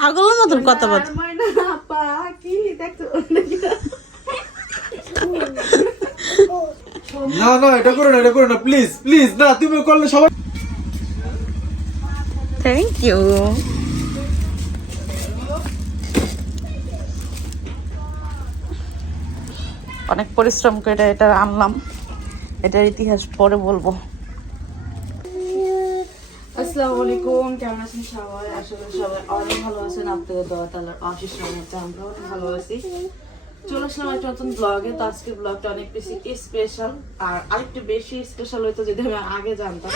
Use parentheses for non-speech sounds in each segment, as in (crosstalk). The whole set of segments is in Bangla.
পাগলের মতন কথা বল আর ময়না পাখি দেখছ? না না এটা করো না এটা করো না প্লিজ প্লিজ না তুমি করলে সবাই থ্যাংক ইউ অনেক পরিশ্রম করে এটা আনলাম। এটার ইতিহাস পরে বলব। আসসালামু কেমন আছেন সবাই? সবাই অনেক ভালো আছেন। আপনাদের রহমতে আমরা অনেক ভালো আছি। চলে আসলাম একটা নতুন ব্লগে তো ব্লগটা অনেক বেশি স্পেশাল আর আরেকটু বেশি স্পেশাল হইতো যদি আমি আগে জানতাম।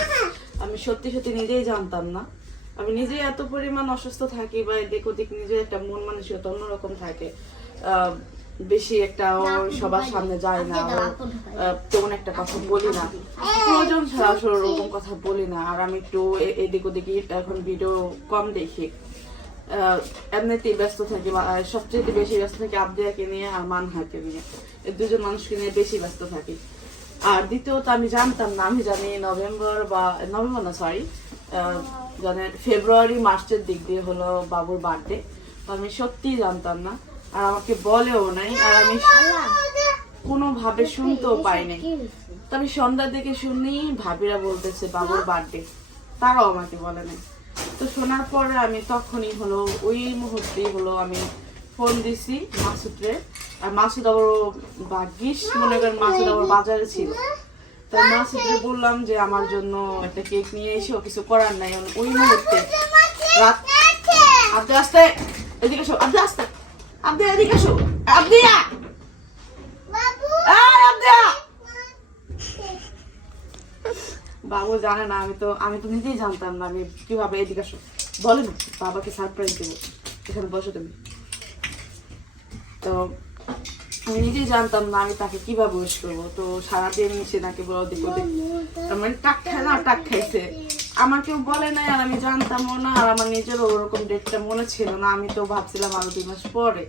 আমি সত্যি সত্যি নিজেই জানতাম না। আমি নিজেই এত পরিমাণ অসুস্থ থাকি বা এদিক ওদিক নিজে একটা মন মানসিকতা অন্যরকম থাকে। বেশি একটা সবার সামনে যায় না তেমন একটা কথা বলি না। প্রয়োজন ছাড়া আসলে ওরকম কথা বলি না। আর আমি একটু এদিক ওদিকে এখন ভিডিও কম দেখি। এমনিতেই ব্যস্ত থাকি সবচেয়ে বেশি ব্যস্ত থাকি আবদিয়াকে নিয়ে আর মানহাকে নিয়ে। এই দুজন মানুষকে নিয়ে বেশি ব্যস্ত থাকি। আর দ্বিতীয়ত আমি জানতাম না আমি জানি নভেম্বর বা নভেম্বর না সরি জানে ফেব্রুয়ারি মার্চের দিক দিয়ে হলো বাবুর বার্থডে তো আমি সত্যিই জানতাম না। আর আমাকে বলেও নাই, আর আমি কোনোভাবে শুনতেও পাই নাই। তবে সন্ধ্যার দিকে শুনি ভাবিরা বলতেছে, বাবুর বার্থডে তারাও আমাকে বলে নাই। তো শোনার পরে আমি তখনই হলো, ওই মুহূর্তেই হলো আমি ফোন দিছি মাসুদরে। আর মাসুদ আবার ভাগ্যিস মনে করেন মাসুদ আবার বাজারে ছিল। তাই মাসুদরে বললাম যে, আমার জন্য একটা কেক নিয়ে এসে ও কিছু করার নাই। ওই মুহূর্তে রাত আব্দে আসতে এদিকে সব আব্দে আসতে আব্দে এদিকে আসো। আব্দিয়া বাবু। জানে না আমি তো আমি তো নিজেই জানতাম না আমি কীভাবে এদিকে আসো। বলেন বাবাকে সারপ্রাইজ দেবো। এখানে বসো তুমি। তো আমি নিজেই জানতাম না আমি তাকে কীভাবে উইশ করব। তো সারাদিন সে নাকি বলে ওদিক মানে টাক খায় না টাক খাইছে। আমার কেউ বলে নাই আর আমি জানতামও না আর আমার নিজেরও ওরকম ডেটটা মনে ছিল না। আমি তো ভাবছিলাম আরও দুই মাস পরে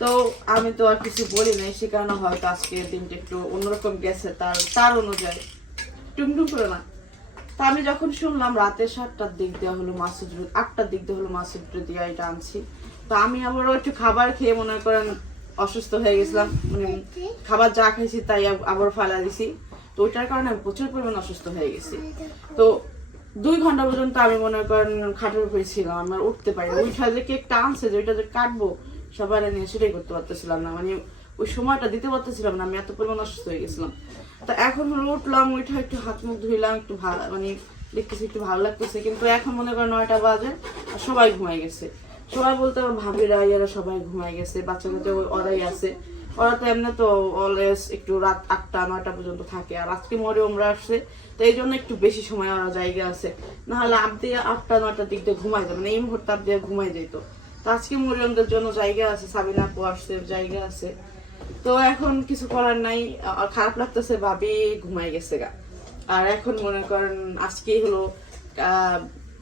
তো আমি তো আর কিছু বলি নাই, সে কারণে হয়তো আজকে দিনটা একটু অন্যরকম গেছে, তার তার অনুযায়ী। টুমটুম করে না। তা আমি যখন শুনলাম রাতে সাতটার দিক দেওয়া হলো মাসুদ আটটার দিক দিয়ে হলো মাসুদ দিয়া এটা আনছি। তো আমি আবারও একটু খাবার খেয়ে মনে করেন অসুস্থ হয়ে গেছিলাম। মানে খাবার যা খাইছি তাই আবার ফালা দিছি। তো ওইটার কারণে আমি প্রচুর পরিমাণ অসুস্থ হয়ে গেছি। তো দুই ঘণ্টা পর্যন্ত আমি মনে করেন খাটের উপরে ছিলাম আমার উঠতে পারি ওইটা যে কেকটা আনছে যে ওইটা যে কাটবো সবার নিয়ে সেটাই করতে পারতেছিলাম না। মানে ওই সময়টা দিতে পারতেছিলাম না, আমি এত পরিমাণ অসুস্থ হয়ে গেছিলাম। তো এখন হলো উঠলাম ওইটা একটু হাত মুখ ধুইলাম, একটু ভালো মানে দেখতেছি একটু ভালো লাগতেছে। কিন্তু এখন মনে করেন নয়টা বাজে আর সবাই ঘুমাই গেছে। সবাই বলতে আমার ভাবিরা, ইয়ারা সবাই ঘুমাই গেছে বাচ্চা কাচ্চা ওরাই আছে। ওরা তো এমনি তো অলওয়েজ একটু রাত আটটা, নয়টা পর্যন্ত থাকে আর আজকে মরে ওমরা আসছে। তো এই জন্য একটু বেশি সময় ওরা জায়গা আছে। না হলে আবদি আটটা, নয়টার দিক দিয়ে ঘুমাই যাবে মানে এই মুহূর্তে আবদি ঘুমাই যেত তো আজকে মরিয়মদের জন্য জায়গা আছে, সাবিনা আপু আসছে জায়গা আছে। তো এখন কিছু করার নাই, আর খারাপ লাগতেছে, ভাবি ঘুমাই গেছে গা। আর এখন মনে করেন আজকেই হলো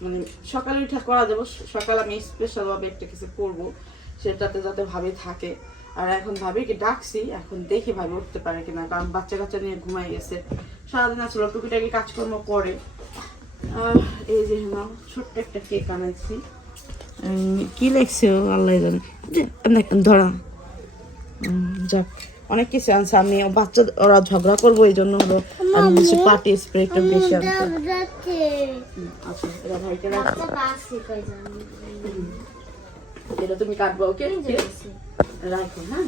মানে সকালে উঠে করা যাব, সকালে আমি স্পেশাল ভাবে একটা কিছু করব, সেটাতে যাতে ভাবি থাকে। আর এখন ভাবি কি ডাকছি, এখন দেখি ভাবি উঠতে পারে কিনা, কারণ বাচ্চা কাচ্চা নিয়ে ঘুমাই গেছে। সারাদিন আসলে টুকিটাকি কাজকর্ম করে। এই যে ছোট্ট একটা কেক আনাইছি। কি লেখছে আল্লাহ জানে। ধরা। যাক অনেক কিছু আনছে। আমি বাচ্চা ওরা ঝগড়া করব এই জন্য হলো আমি বেশি পার্টি স্প্রে একটু বেশি হুম, আচ্ছা এটা এটা তুমি কাটবো ওকে? রাখো হ্যাঁ?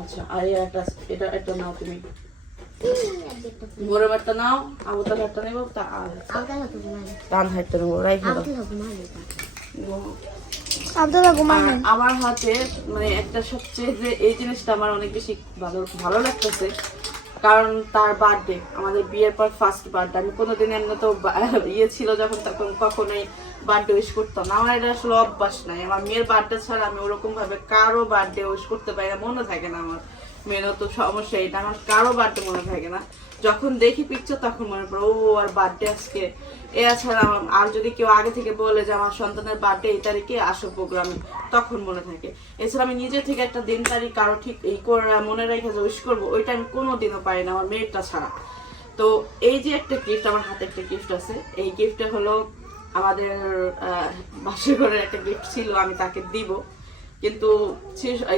আচ্ছা আর একটা এটা একটা নাও তুমি। গরম একটা নাও আবতার হাতটা নেব তা আর ডান হাতটা নেব রাইখে দাও। আমার হাতে মানে একটা সবচেয়ে যে এই জিনিসটা আমার অনেক বেশি ভালো ভালো লাগতেছে, কারণ তার বার্থডে আমাদের বিয়ের পর ফার্স্ট বার্থডে আমি কোনোদিন এমনি তো ইয়ে ছিল যখন তখন কখনোই বার্থডে উইশ করতাম না। আমার এটা আসলে অভ্যাস নাই। আমার মেয়ের বার্থডে ছাড়া আমি ওরকম ভাবে কারও বার্থডে উইশ করতে পারি না, মনে থাকে না আমার। মেয়েরও তো সমস্যা এটা আমার কারও বার্থডে মনে থাকে না। যখন দেখি পিকচার তখন মনে পড়ে, ও, আর বার্থডে আজকে। এছাড়া আর যদি কেউ আগে থেকে বলে যে আমার সন্তানের বার্থডে এই তারিখে আসো প্রোগ্রামে তখন মনে থাকে। এছাড়া আমি নিজে থেকে একটা দিন তারিখ কারও ঠিক এই করে মনে রেখে যে উইশ করব। ওইটা আমি কোনো দিনও পারি না আমার মেয়েরটা ছাড়া। তো এই যে একটা গিফট আমার হাতে একটা গিফট আছে। এই গিফটটা হলো আমাদের বাসর ঘরের একটা গিফট ছিল, আমি তাকে দিব। কিন্তু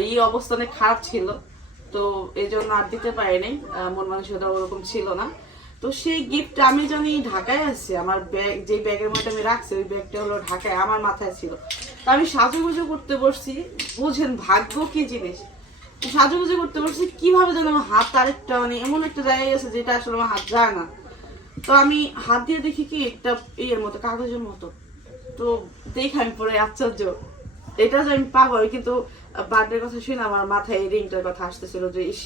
এই অবস্থানে খারাপ ছিল। তো এই জন্য আর দিতে পারিনি মন মানসিকতা ওরকম ছিল না। তো সেই গিফট আমি জানি ঢাকায় আছে আমার ব্যাগ যে ব্যাগের মধ্যে আমি রাখছি, ওই ব্যাগটা হলো ঢাকায়, আমার মাথায় ছিল। তো আমি সাজুগুজু করতে বসছি, বুঝেন ভাগ্য কি জিনিস। সাজুগুজু করতে বসছি, কীভাবে যেন আমার হাত আরেকটা মানে এমন একটা জায়গায় গেছে যেটা আসলে আমার হাত যায় না। তো আমি হাত দিয়ে দেখি কি একটা ইয়ের মতো, কাগজের মতো। তো দেখে আমি পরে আশ্চর্য। এটা যে আমি পাবো কিন্তু বার্থডের কথা শুনে আমার মাথায় এই রিংটার কথা আসতেছিল যে, ইস,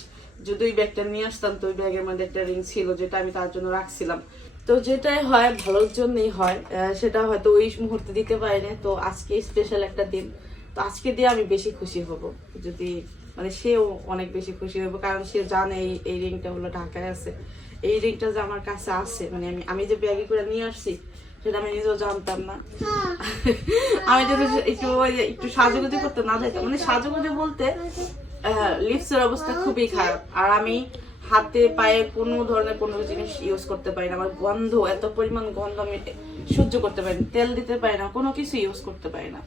যদি ওই ব্যাগটা নিয়ে আসতাম তো ওই ব্যাগের মধ্যে একটা রিং ছিল যেটা আমি তার জন্য রাখছিলাম। তো যেটাই হয়, ভালোর জন্যই হয় সেটা হয়তো ওই মুহূর্তে দিতে পারিনি। তো আজকে স্পেশাল একটা দিন। তো আজকে দিয়ে আমি বেশি খুশি হব। যদি মানে সেও অনেক বেশি খুশি হবে, কারণ সে জানে এই এই রিংটা হলো ঢাকায় আছে। এই রিংটা যে আমার কাছে আছে মানে আমি আমি যে ব্যাগে করে নিয়ে আসছি সেটা আমি নিজেও জানতাম না। আমি যদি একটু একটু সাজুগুজি করতে না যাইতাম মানে সাজুগুজি বলতে লিপসের অবস্থা খুবই খারাপ। আর আমি হাতে পায়ে কোনো ধরনের কোনো জিনিস ইউজ করতে পারি না। আমার গন্ধ এত পরিমাণ গন্ধ আমি সহ্য করতে পারি না। তেল দিতে পারি না কোনো কিছু ইউজ করতে পারি না।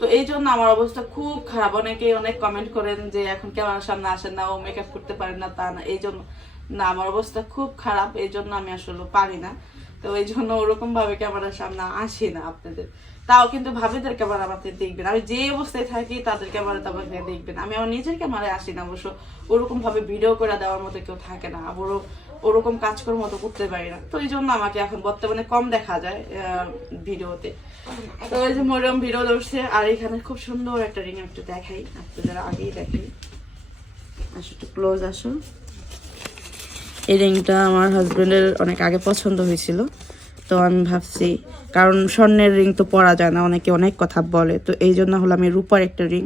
তো এই জন্য আমার অবস্থা খুব খারাপ। অনেকেই অনেক কমেন্ট করেন যে এখন ক্যামেরার সামনে আসেন না ও মেকআপ করতে পারেন না তা না। এই জন্য না আমার অবস্থা খুব খারাপ। এই জন্য আমি আসলে পারি না। তো এই জন্য ওরকম ভাবে ক্যামেরার সামনে আসে না আপনাদের। তাও কিন্তু ভাবিদের ক্যামেরা আমাদের দেখবেন। আমি যে অবস্থায় থাকি, তাদের ক্যামেরা আমাকে দেখবেন। আমি আমার নিজের ক্যামেরায় আসি না অবশ্য। ওরকম ভাবে ভিডিও করে দেওয়ার মতো কেউ থাকে না। আবারও ওরকম কাজকর্ম মতো করতে পারি না। তো এই জন্য আমাকে এখন বর্তমানে কম দেখা যায় ভিডিওতে। তো এই যে মরিয়ম ভিডিও ধরছে, আর এখানে খুব সুন্দর একটা রিং একটু দেখাই। আপনাদের আগেই দেখাই। আসো একটু ক্লোজ আসো। এই রিংটা আমার হাজবেন্ডের অনেক আগে পছন্দ হয়েছিল। তো আমি ভাবছি কারণ স্বর্ণের রিং তো পরা যায় না অনেকে অনেক কথা বলে। তো এই জন্য হলো আমি রূপার একটা রিং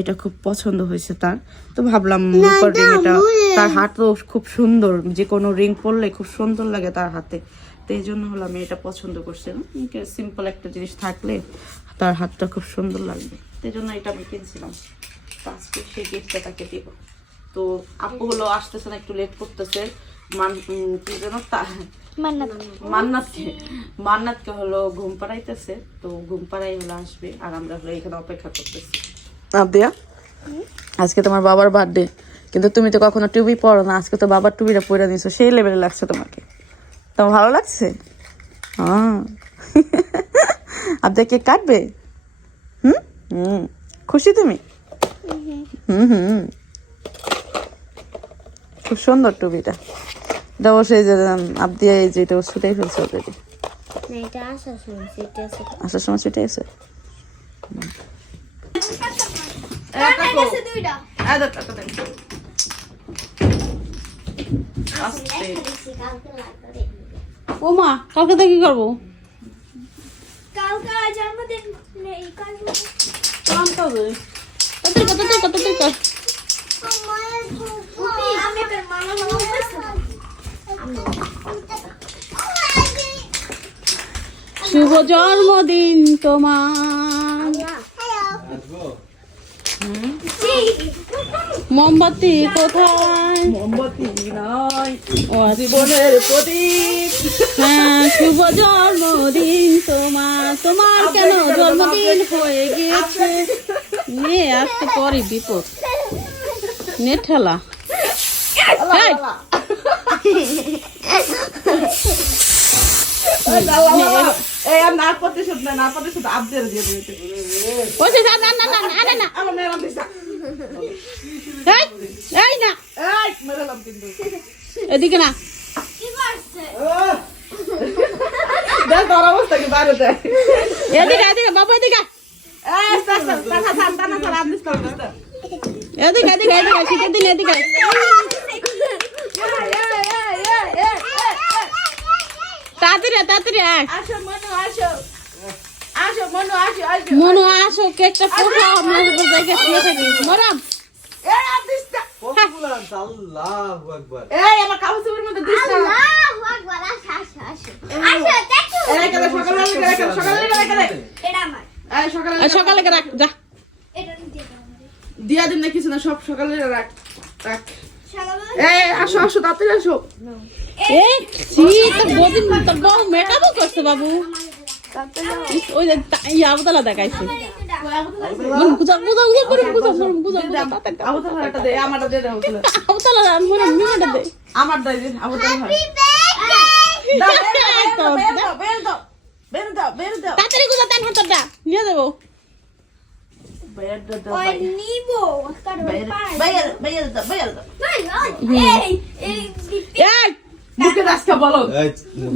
এটা খুব পছন্দ হয়েছে তার। তো ভাবলাম রূপার রিং এটা তার হাতও খুব সুন্দর যে কোনো রিং পরলে খুব সুন্দর লাগে তার হাতে। তো এই জন্য হলো আমি এটা পছন্দ করছিলাম। সিম্পল একটা জিনিস থাকলে তার হাতটা খুব সুন্দর লাগবে। সেই জন্য এটা আমি কিনছিলাম। আজকে সেই গিফটটা তাকে দিব। তো আপু হলো আসতেছে না একটু লেট করতেছে। মান কি যেন তা- মান্নাতকে মান্নাতকে হলো ঘুম পাড়াইতেছে তো ঘুম পাড়াই হলো আসবে আর আমরা হলো এখানে অপেক্ষা করতেছি। আবদিয়া আজকে তোমার বাবার বার্থডে কিন্তু তুমি তো কখনো টুবি পরো না আজকে তো বাবার টুবিটা পরে নিছো সেই লেভেলে লাগছে তোমাকে। তোমার ভালো লাগছে? হ্যাঁ। (laughs) আবদিয়া কেক কাটবে? হুম? হুম। খুশি তুমি? হুম হুম। খুব সুন্দর টুপিটা এটা অবশ্যই যে আপনি এই যে এটা ছুটাই ফেলছে অলরেডি আসার সময় ছুটে আছে ও মা কালকে থেকে কি করব কত কত কত শুভ জন্মদিন তোমার। মোমবাতি কোথায়? মোমবাতি নয় আচ্ছা। জীবনের প্রদীপ। হ্যাঁ শুভ জন্মদিন তোমার। তোমার কেন জন্মদিন হয়ে গিয়েছে? নে আসতে পরে বিপদ। নে ঠেলা। এদিকে না এদিকে এদিকে বাবু এদিকে এদিকে এদিকে এদিকে শীতের দিন এদিকে তাড়াতাড়ি তাড়াতাড়ি আয়। আসো মনু আসো। আসো মনু আসো আসো। মনু আসো কেকটা পোষা আমরা থাকি মরাম। এই আল্লাহু আকবার। এই আমার কাগজের মধ্যে দিস না। আল্লাহু আকবার আসো আসো আসো। আসো দেখো এই সকালে সকালে এটা আমার। এই সকালে সকালে রাখ যা। এটা দিয়া দিন না কিছু না সব সকালে রাখ রাখ। এই আসো আসো তাড়াতাড়ি আসো। এই সি তোর বদিন তোর বউ মেকআপও করছে বাবু ওই ইয়া আবতলা দেখাইছে তাড়াতাড়ি মনে হয় হয় গুজা তান হাতটা নিয়ে যাব বের বের বের বের বের এই এই এই মুখে রাস্তা বলো।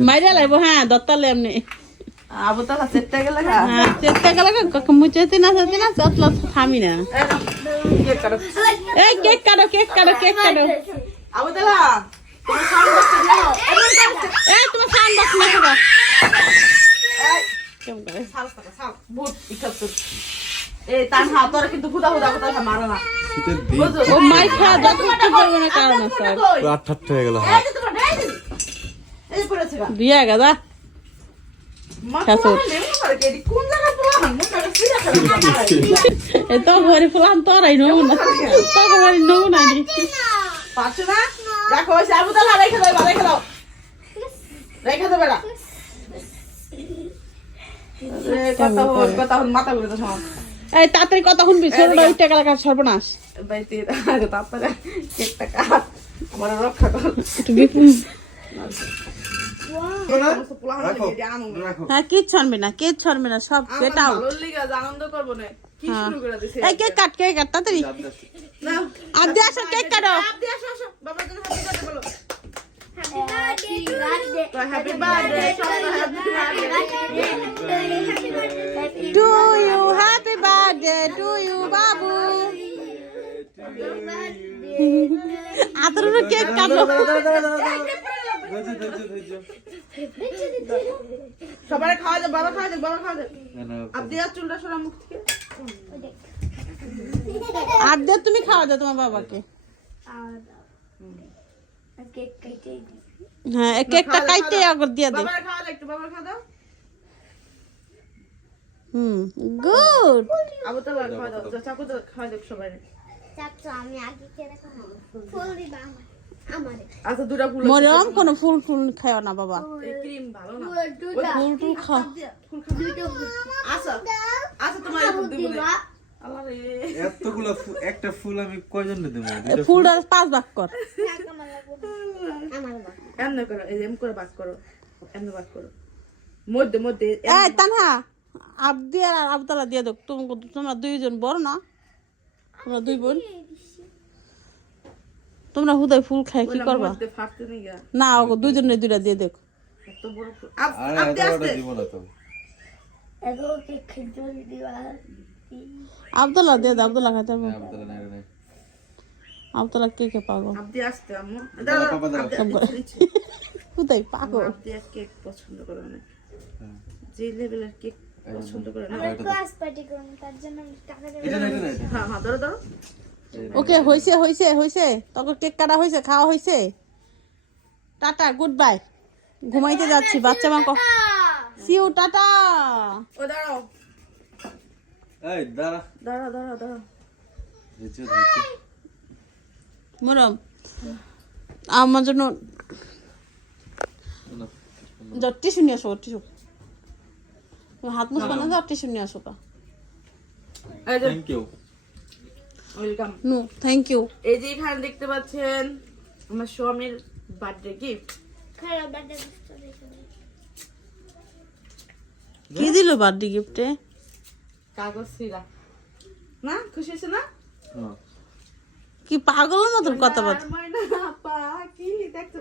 মাইরা লাইবো হ্যাঁ দত্তালে এমনি আবু তাহলে গেলে হ্যাঁ চেষ্টা গেলে মুচেতে না চেতে না চতলা থামি না। কেক কাটো। এই কেক কাটো কেক কাটো কেক কাটো। আবু তাহলে তোমার সাউন্ড এই তোমার সাউন্ড বক্স না কেমন করে? এই তার হাত তোরা কিন্তু হুদা হুদা কথা মারো না। শীতের দিন। ও মাই খা কারণ আছে। আট হয়ে গেল এই পড়েছে গাদা তো ঘরে তোরাই নমু না। তো ঘরে নমু না নি? পাচ্ছ না আবু রেখে দাও রেখে দাও। রেখে দাও বেটা কথা কথা মাথা ঘুরে তো সব এই তাড়াতাড়ি কথা শুনবি ছোটটা ওই টাকা লাগা সর্বনাশ। বাইতে তারপরে কেকটা কাট আমার রক্ষা কর। রাখো হ্যাঁ কিচ্ছু ছাড়বে না কে ছাড়বে না সব যে আনন্দ করব না কি শুরু করে দিছে? এই কেক কাট কেক কাট তাড়াতাড়ি। না। আসো কেক কাটো। আপনি আসো আসো বাবার জন্য বলো। হ্যাপি বার্থডে তো হ্যাপি বার্থডে সব happy birthday to you happy birthday to you বাবু আদর কেক কাটো। সবাই খাওয়া যাবে বাবা খাওয়া যাবে বাবা খাওয়া না, আপনি আর চুলটা সরা মুখ থেকে। আব্দি তুমি খাওয়া দাও তোমার বাবাকে। কেক হ্যাঁ কেকটা কাইতে আগর দিয়ে দে। বাবার খাওয়া একটু বাবার খাওয়া দাও। হুম গুড। আবু তো খাওয়া দাও যা চাকু তো খাওয়া দাও সবাই। আচ্ছা দুটা ফুল মরিয়ম কোনো ফুল ফুল খাও না বাবা। এই ক্রিম ভালো না। দুটা। ফুল ফুল খাও। আচ্ছা আচ্ছা তোমার এই ফুল দিব না আল্লাহ রে এতগুলা একটা ফুল আমি কয়জন দেবো? এই ফুলটা পাঁচ ভাগ কর। এমনি করো এম করে বাক করো এমনি বাক করো। মধ্যে মধ্যে এই তানহা আব্দি আর আবদালা দিয়ে দাও তুমি তোমরা দুইজন বড় না? তোমরা দুই বোন? তোমরা হুদায় ফুল খাই কি করবা? না ওগো দুইজনে দুইটা দিয়ে দেখ। ফুল। আরে আসতে আবদুল্লাহ দিয়ে দাও আবদুল্লাহ খাইতে পারব আবদালা নাই রে নাই। আবদুল্লাহ কে কে পাগো আপনি আসতে আম্মু। দাদা, পাপা পাগো আপনি কেক পছন্দ করে অনেক যে লেভেলের কেক পছন্দ করে না। ক্লাস পার্টি করব তার জন্য টাকা দেব। এটা না, এটা না, এটা। হ্যাঁ হ্যাঁ ধরো ধরো। ওকে হইছে হইছে হইছে। তখন কেক কাটা হইছে খাওয়া হইছে? টাটা গুড বাই ঘুমাইতে যাচ্ছি বাচ্চা মা সিউ টাটা। ও দাঁড়াও। এই, দাঁড়া। মরম। আমার জন্য না, যাও টিস্যু নিয়ে আসো টিস্যু। হাত মুছবা না যাও টিস্যু নিয়ে আসো কা এই যে ওয়েলকাম নো থ্যাংক ইউ এই যে এখানে দেখতে পাচ্ছেন আমার স্বামীর বার্থডে গিফট বার্থডে দেখো কি দিল বার্থডে গিফটে কাগজ না? খুশি হয়েছে না। কি পাগলের মতন কথা বল আর ময়না আপা কি? দেখছ?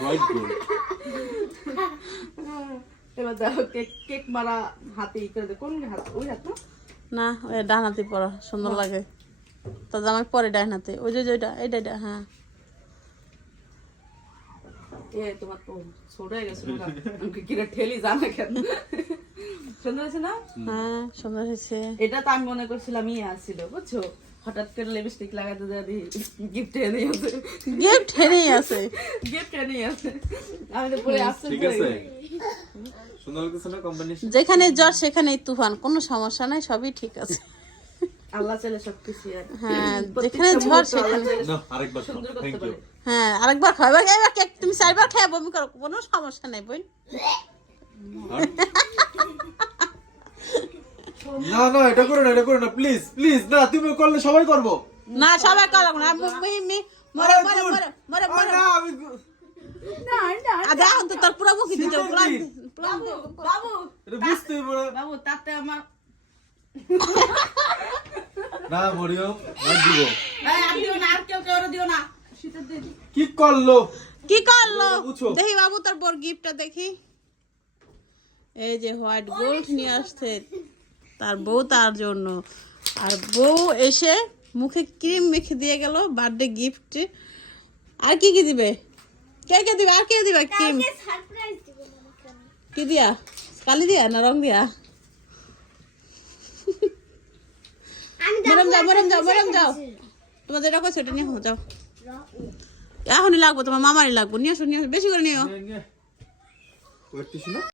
Quite good. এবার দেখো কেক কেক মারা হাতে ই করে দে। কোন হাত? ওই হাত না? ওই ডান হাতে পড়া সুন্দর লাগে। তো জামাই পরে ডান হাতে। ওই যে যে ওইটা এইটা এইটা হ্যাঁ। এ তোমার তো ছোট হয়ে গেছে না আমাকে কিরা ঠেলি জানা কেন? সুন্দর হয়েছে না? হ্যাঁ সুন্দর হয়েছে। এটা তো আমি মনে করছিলাম ইয়ে আসছিল বুঝছ? হঠাৎ করে লিপস্টিক লাগাতে যদি গিফট এনে আছে গিফট হেনেই আছে গিফট এনে আছে আমি তো পরে আসছে ঠিক আছে। সুন্দর লাগতেছে না কম্বিনেশন যেখানে জ্বর সেখানেই তুফান কোনো সমস্যা নাই সবই ঠিক আছে। আল্লাহ চাইলে সবকিছু আর হ্যাঁ প্রত্যেকটা যেখানে ঝড় সেখানে আল্লাহ চাইলে না আরেকবার সুন্দর করতে পারে। হ্যাঁ আরেকবার খাও। এবার এবার কেক তুমি চারবার খাই বমি করো। কোনো সমস্যা নেই বোন। না না এটা করো না এটা করো না। প্লিজ প্লিজ না তুমি করলে সবাই করব। না সবাই করো না। মি মি মরে মরে মরে মরে মরে। না, আমি তোর পুরো মুখি দিতে পুরো বাবু বাবু এটা বুঝতেই পারে বাবু তাতে আমার (laughs) না মরিয়ম না দিব। এই, আর দিও না আর কেউ কেউ দিও না। শীতের দিন। কি করল? কি করল? দেখি বাবু তোর বোর গিফটটা দেখি। এই যে হোয়াইট গোল্ড নিয়ে আসছে তার বউ তার জন্য। আর বউ এসে মুখে ক্রিম মেখে দিয়ে গেল বার্থডে গিফট। আর কি কি দিবে? কে কে দিবে? আর কে দিবে ক্রিম। কি দিয়া? কালি দিয়া না রং দিয়া আমি যাব মরম যাও মরম যাও মরম যাও। তোমার যেটা কইছো ওটা নিয়ে যাও। এখনই লাগবো তোমার মামারই লাগবো। নিয়ে আসো নিয়ে বেশি করে নিও